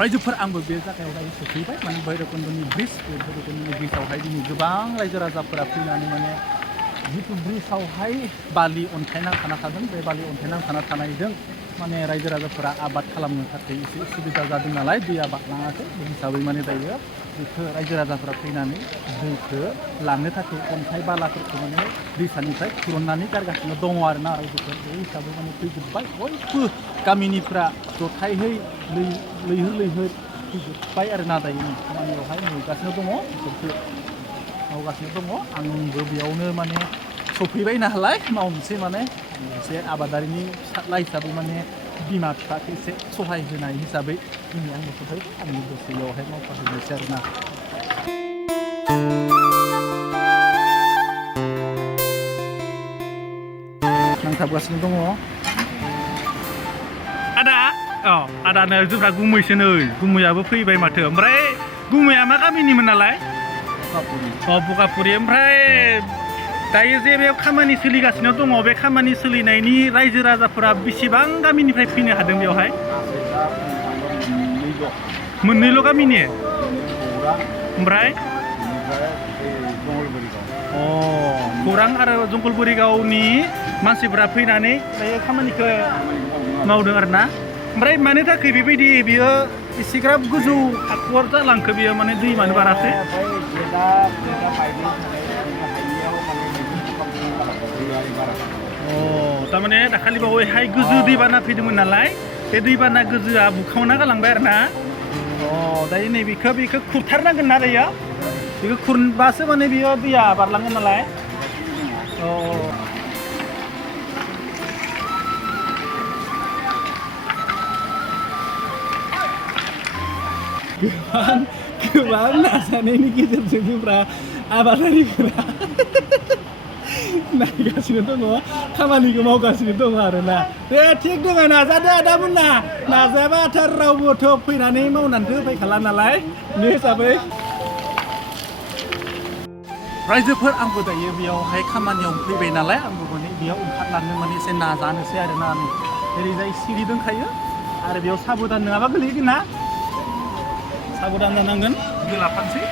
रायजोफोर आंबो बे जायगायाव दायो सफैबाय माने भैरबकुन्दनि ब्रिज बे भैरबकुन्दनि ब्रिजआवहाय दिनै गोबां रायजो राजाफोरा फैनानै माने जितु ब्रिजआवहाय बालि अन्थाइ नांथाना थादों बे बालि अन्थाइ नांथाना थानायजों माने रायजो राजाफोरा आबाद खालामनो थाखाय एसे उसुबिदा जादों नालाय दैया बारलाङाखै बे हिसाबै माने दायो बेखौ रायजो राजाफोरा फैनानै दैखौ लांनो थाखाय अन्थाइ बालाफोरखौ माने दैसानिफ्राय खुरन्नानै गारगासिनो दङ आरोना रायजोफोर बे हिसाबै माने फैजोब्बाय बयबो गामिनिफ्रा जथायहै लैहोर फैजोब्बाय आरोना दायो खामानियावहाय नुगासिनो दङ बिसोरखौ मावगासिनो दङ आंबो बेयावनो माने सफैबाय नालाय मावनोसै माने मोनसे आबादारिनि फिसाज्ला हिसाबै माने बिमा बिफाखौ एसे सहाय होनाय हिसाबै दिनै आंबो सफैबाय आंनि गोसोआवहाय मावफाहैनोसै आरोना नांथाबगासिनो दङ आदानो जोंहा गुमैसो नै गुमैयाबो फैबाय माथो ओमफ्राय गुमैया मा गामिनिमोन नालाय बगापुरि ओमफ्राय दायो जे बे खामानि सोलिगासिनो दङ बे खामानि सोलिनायनि रायजो राजाफोरा बेसेबां गामिनिफ्राय फैनो हादों बेवहाय मोननैल' गामिनि ओमफ्राय खौरां आरो जंगलबुरि गावनि मानसिफोरा फैनानै दायो खामानिखौ मावदों आरोना ओमफ्राय मानो थाखाय बेबायदि बियो एसेग्राब गोजौ हाखर जालांखो बियो माने दै मानो बाराखै थारमाने दाखालि बावैहाय गोजौ दैबाना फैदोंमोन नालाय बे दैबाना गोजौआ बुखावना गालांबाय आरोना दायो नैबेखौ खुरथारनांगोन ना दायो बेखौ खुरबासो माने बियो दैया बारलांगोन नालाय गोबां नाजानायनि गेजेरजों जोंफ्रा आबादारिफोरा नायगासिनो दङ खामानिखौ मावगासिनो दङ आरोना दे थिग दङ नाजादो आदामोनना नाजाबाथार रावबोथ' फैनानै मावनानैथ' होफैखाला नालाय बे हिसाबै रायजोफोर आंबो दायो बेयावहाय खामानियाव फैबाय नालाय आंबो माने बेयाव ओंखारलांनो माने एसे नाजानोसै आरोना ओरैजाय सिरि दंखायो आरो बेयाव साबधान नङाबा गोलैगोन ना साबधान जानांगोन गोलाफानोसै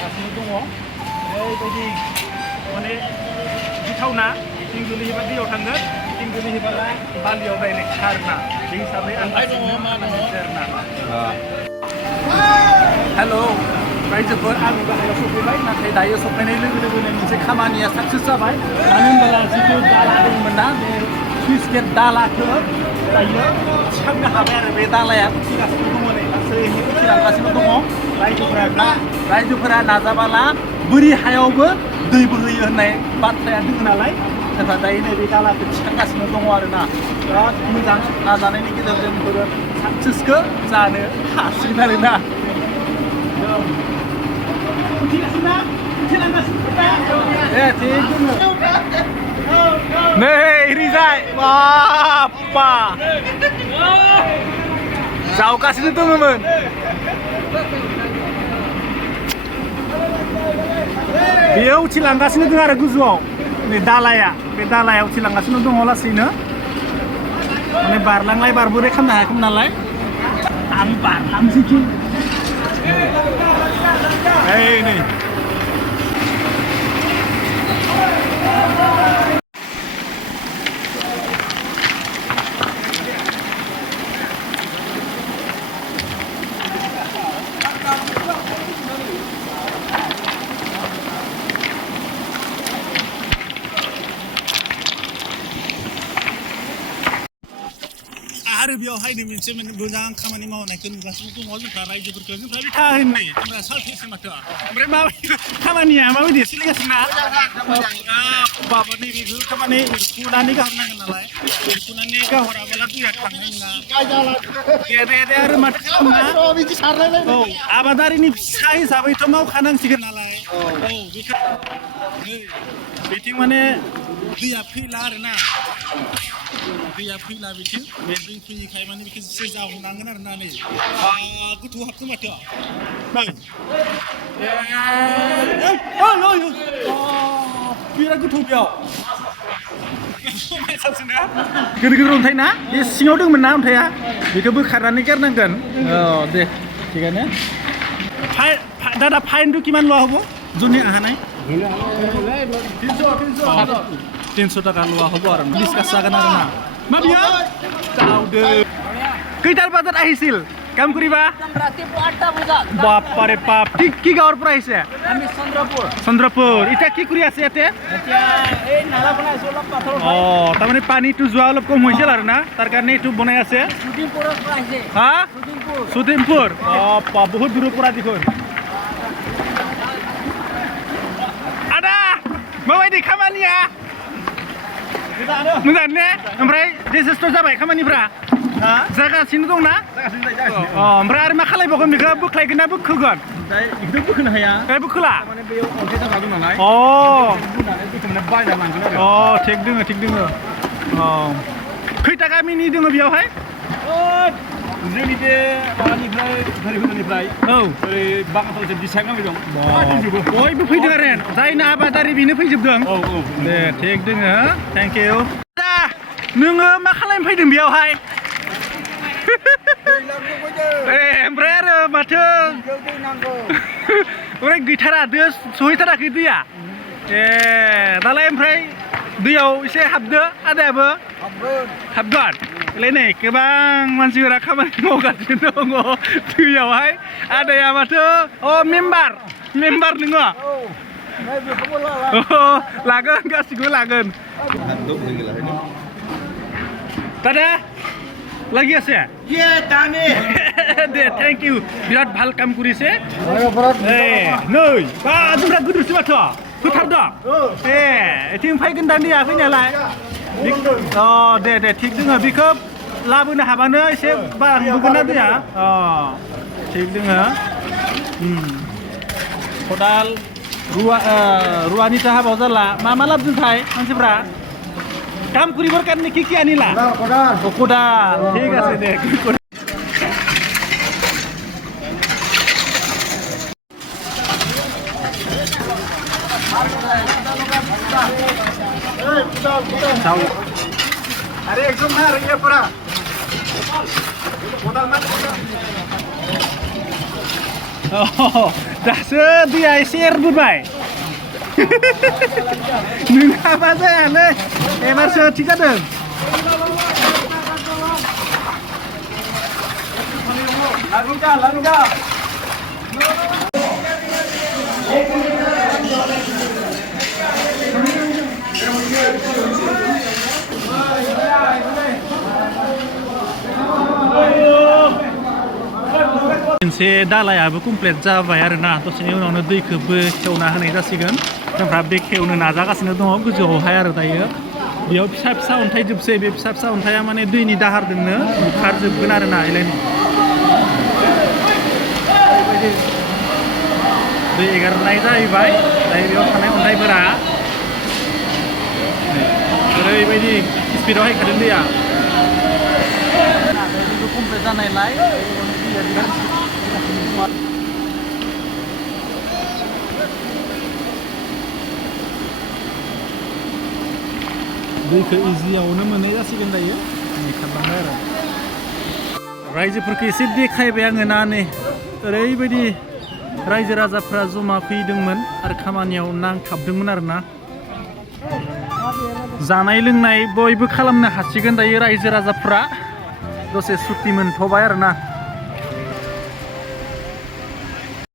गासिनो दङ ओरैबायदि माने गिथावना बिथिं गोलैयोबा दैयाव थांगोन बिथिं गोलैयोबाला बालियाव डाइरेक्ट खारना बे हिसाबै आं हेल' रायजोफोर आं गाहायाव सफैबाय नाथाय दायो सफैनाय लोगो लोगोनो मोनसे खामानिया साक्सेस जाबाय मानो होनब्ला जिथु दाला दंमोन ना बे सुइस गेट दालाखौ दायो थिखांनो हाबाय आरो बे दालाया उथिगासिनो दङ नै लासैनो उथिलांगासिनो दङ रायजोफोरा नाजाबाला बोरि हायावबो दै बोहैयो होननाय बाथ्राया दङ नालाय नाथाय दायो नैबे दालाखौ थिखांगासिनो दङ आरोना बिराद मोजां नाजानायनि गेजेरजों बेफोरो साक्सेसखौ जानो हासिगोन आरोना नै रिजाय बाप्पा जावगासिनो दङमोन बेयो उथिलांगासिनो दं आरो गोजौआव नै दालाया बे दालाया उथिलांगासिनो दङ लासैनो माने बारलांलाय बारबोलाय खालामनो हायाखैमोन नालाय आं बारलांसै नै आरो बेयावहाय मोनसे मोजां खामानि मावनायखौ नुगासिनो दङ जोंफ्रा रायजोफोरखौ जोंफ्रा बिथा होननाय जोंफ्रा सालथेसो माथो ओमफ्राय माबायदि खामानिया माबायदि सोलिगासिनो ना बाबा नैबेखौ खामानि एरखुनानै गाहरनांगोन नालाय एरखुनानै गाहराबोला दैया थांनाय नङा दे आरो माथो खालामना आबादारिनि फिसा हिसाबैथ' मावखानांसिगोन नालाय बेथिं माने दैया फैला आरोना दैया फैला बिथिं बे दै फैयैखाय माने बेखौ एसे जावनांगोन आरोना नै गोथौ हाबखो माथो बिराद गोथौ बेयाव गिदिर गिदिर अन्थाइ ना बे सिङाव दंमोन ना अन्थाइआ बेखौ बोखारनानै गारनांगोन औ दे थिगानो दादा फाइनটো কিমান লোৱা হ'ব যোনে অহা নাই 300 টাকা লোৱা হ'ব আৰু ডিসকাস जागोन আৰু না मा बियो दाउदो खैटार बाजार আহিছিল কাম কৰিবা रातिपुवा 8টা বজাত বাপৰে বাপ কি গাঁৱৰ পৰা আহিছে আমি চন্দ্ৰপুৰ এতিয়া কি কৰি আছে ইয়াতে এতিয়া এই নালা বনাইছো অলপ পাথৰ অ তাৰমানে পানীটো যোৱা অলপ কম হৈছিল আৰু না তাৰ কাৰণে এইটো বনাই আছে সুদিমপুৰৰ পৰা আহিছে হা সুদিমপুৰ বহুত দূৰৰ পৰা দেখোন ada माबायदि खामानिया मोजां ने ओमफ्राय रेजिस्टार जाबाय खामानिफ्रा जागासिनो दं ना ओमफ्राय आरो मा खालायबावगोन बेखौ बोख्लायगोन ना बोखोगोन बेखौ बोखोनो हाया बोखोला माने बेयाव अन्थाइ थाखा दं नालाय अ बुनानै बोखोनो बायना लांगोन आरो थिग दोङो अ खैटा गामिनि दोङो बेयावहाय जोंनि बे माबानिफ्राय धरिहुदानिफ्राय ओरै बागानफोराव बिसां गामि दं बयबो फैदों आरो जायनो आबादारि बेनो फैजोबदों दे थिग दोङो थेंक इउ नोङो मा खालामनो फैदों बेयावहाय ओमफ्राय आरो माथो ओमफ्राय गैथारा दो सहैथाराखै दैया दालाय ओमफ्राय दैयाव एसे हाबदो आदायाबो हाबगोन बेलाय नै गोबां मानसिफोरा खामानि मावगासिनो दङ दैयावहाय आदाया माथो मेम्बार नोङो लागोन गासिखौबो लागोन दादा লাগি আছে দে থ্যাংক ইউ বিরাট ভাল কাম করিছে नै बा जोंरा गोदोरसो माथो फोथार दं एथिं फैगोन दानिया फैनायालाय दे थिग दोङो बेखौ लाबोनो हाबानो एसे बांबोगोन ना दैया थिग दोङो खदाल रुवानिथ' हाबाव जाला मा लाबोदोंथाय मानसिफ्रा কাম কৰিবৰ কাৰণে কি আনিলা কোদাল ঠিক আছে দে আরে একদম না ইয়ে পড়া কোদাল মাছ दासो दैया एसे एरबोबाय नोंहाबा जायालै एबारसो थिग जादों मोनसे दालायाबो कमप्लिट जाबाय आरोना दसेनि उनावनो दैखौबो खेवना होनाय जासिगोन जोंफ्रा बे खेवनो नाजागासिनो दङ गोजौआवहाय आरो दायो बेयाव फिसा फिसा अन्थाइ जोबसै बे फिसा फिसा अन्थाइया माने दैनि दाहारजोंनो बुखारजोबगोन आरोना एलायनो दै एगारनाय जाहैबाय दायो बेयाव थानाय अन्थाइफोरा ओरैबायदि स्पिडआव हायखादों दैया कमप्लिट जानायलाय दैखौ इजियावनो मोननाय जासिगोन दायो खालामबाय आरो रायजोफोरखौ एसे देखायबाय आङो ना नै ओरैबायदि रायजो राजाफ्रा जमा फैदोंमोन आरो खामानियाव नांथाबदोंमोन आरोना जानाय लोंनाय बयबो खालामनो हासिगोन दायो रायजो राजाफ्रा दसे सुति मोनथ'बाय आरोना